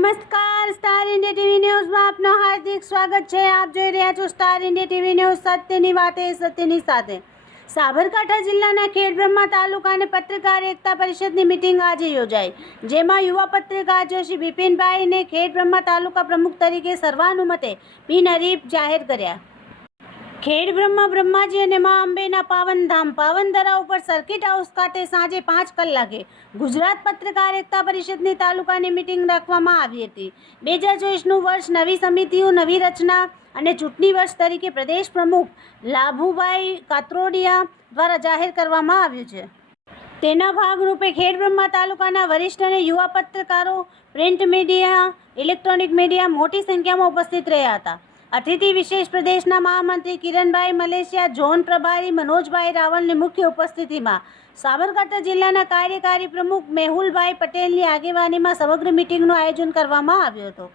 નમસ્કાર, star India TV ન્યૂઝમાં આપનું હાર્દિક સ્વાગત છે। આપ જોઈ રહ્યા છો સ્ટાર ઇન્ડિયા ટીવી ન્યૂઝ, સત્યની વાતે સત્યની સાથે। સાબરકાંઠા જિલ્લાના ખેડબ્રહ્મા તાલુકાને પત્રકાર એકતા પરિષદની મીટિંગ આજે યોજાઈ, જેમાં યુવા પત્રકાર જોશી બિપિનભાઈને ખેડબ્રહ્મા તાલુકા પ્રમુખ તરીકે સર્વાનુમતે બિનહરીફ જાહેર કર્યા। ખેડબ્રહ્મા બ્રહ્માજી અને મા અંબેના પાવનધામ પાવનધરા ઉપર સર્કિટ હાઉસ ખાતે સાંજે 5 કલાકે ગુજરાત પત્રકાર એકતા પરિષદની તાલુકાની મીટિંગ રાખવામાં આવી હતી। 2024નું વર્ષ નવી સમિતિઓ, નવી રચના અને ચૂંટણી વર્ષ તરીકે પ્રદેશ પ્રમુખ લાભુભાઈ કાત્રોડિયા દ્વારા જાહેર કરવામાં આવ્યું છે। તેના ભાગરૂપે ખેડબ્રહ્મા તાલુકાના વરિષ્ઠ અને યુવા પત્રકારો, પ્રિન્ટ મીડિયા, ઇલેક્ટ્રોનિક મીડિયા મોટી સંખ્યામાં ઉપસ્થિત રહ્યા હતા। અતિથિ વિશેષ પ્રદેશના મહામંત્રી કિરણભાઈ મલેશિયા, ઝોન પ્રભારી મનોજભાઈ રાવલની મુખ્ય ઉપસ્થિતિમાં સાબરકાંઠા જિલ્લાના કાર્યકારી પ્રમુખ મેહુલભાઈ પટેલની આગેવાનીમાં સમગ્ર મીટિંગનું આયોજન કરવામાં આવ્યું હતું।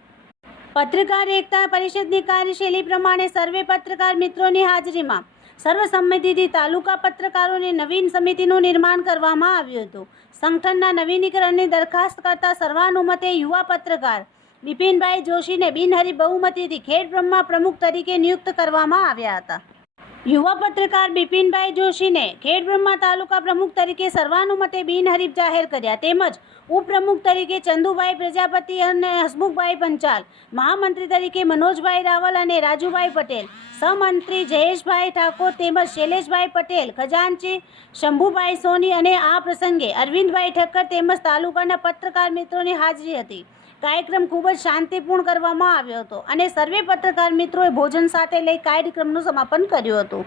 પત્રકાર એકતા પરિષદની કાર્યશૈલી પ્રમાણે સર્વે પત્રકાર મિત્રોની હાજરીમાં સર્વસંમતિથી તાલુકા પત્રકારોની નવીન સમિતિનું નિર્માણ કરવામાં આવ્યું હતું। સંગઠનના નવીનીકરણની દરખાસ્ત કરતા સર્વાનુમતે યુવા પત્રકાર બિપિનભાઈ જોશીને બિનહરીફ બહુમતીથી ખેડબ્રહ્મા પ્રમુખ તરીકે નિયુક્ત કરવામાં આવ્યા હતા। યુવા પત્રકાર બિપિનભાઈ જોશીને ખેડબ્રહ્મા તાલુકા પ્રમુખ તરીકે સર્વાનુમતે બિનહરીફ જાહેર કર્યા, તેમજ ઉપપ્રમુખ તરીકે ચંદુભાઈ પ્રજાપતિ અને હસમુખભાઈ પંચાલ, મહામંત્રી તરીકે મનોજભાઈ રાવલ અને રાજુભાઈ પટેલ, સહમંત્રી જયેશભાઈ ઠાકોર તેમજ શૈલેષભાઈ પટેલ, ખજાનચી શંભુભાઈ સોની અને આ પ્રસંગે અરવિંદભાઈ ઠક્કર તેમજ તાલુકાના પત્રકાર મિત્રોની હાજરી હતી। કાર્યક્રમ ખૂબ જ શાંતિપૂર્ણ કરવામાં આવ્યો હતો અને સર્વે પત્રકાર મિત્રોએ ભોજન સાથે લઈ કાર્યક્રમનું સમાપન કર્યું હતું।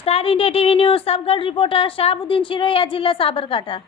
Star India TV news Sabgadh reporter Shahbuddin Shiroya, જિલ્લા સાબરકાંઠા।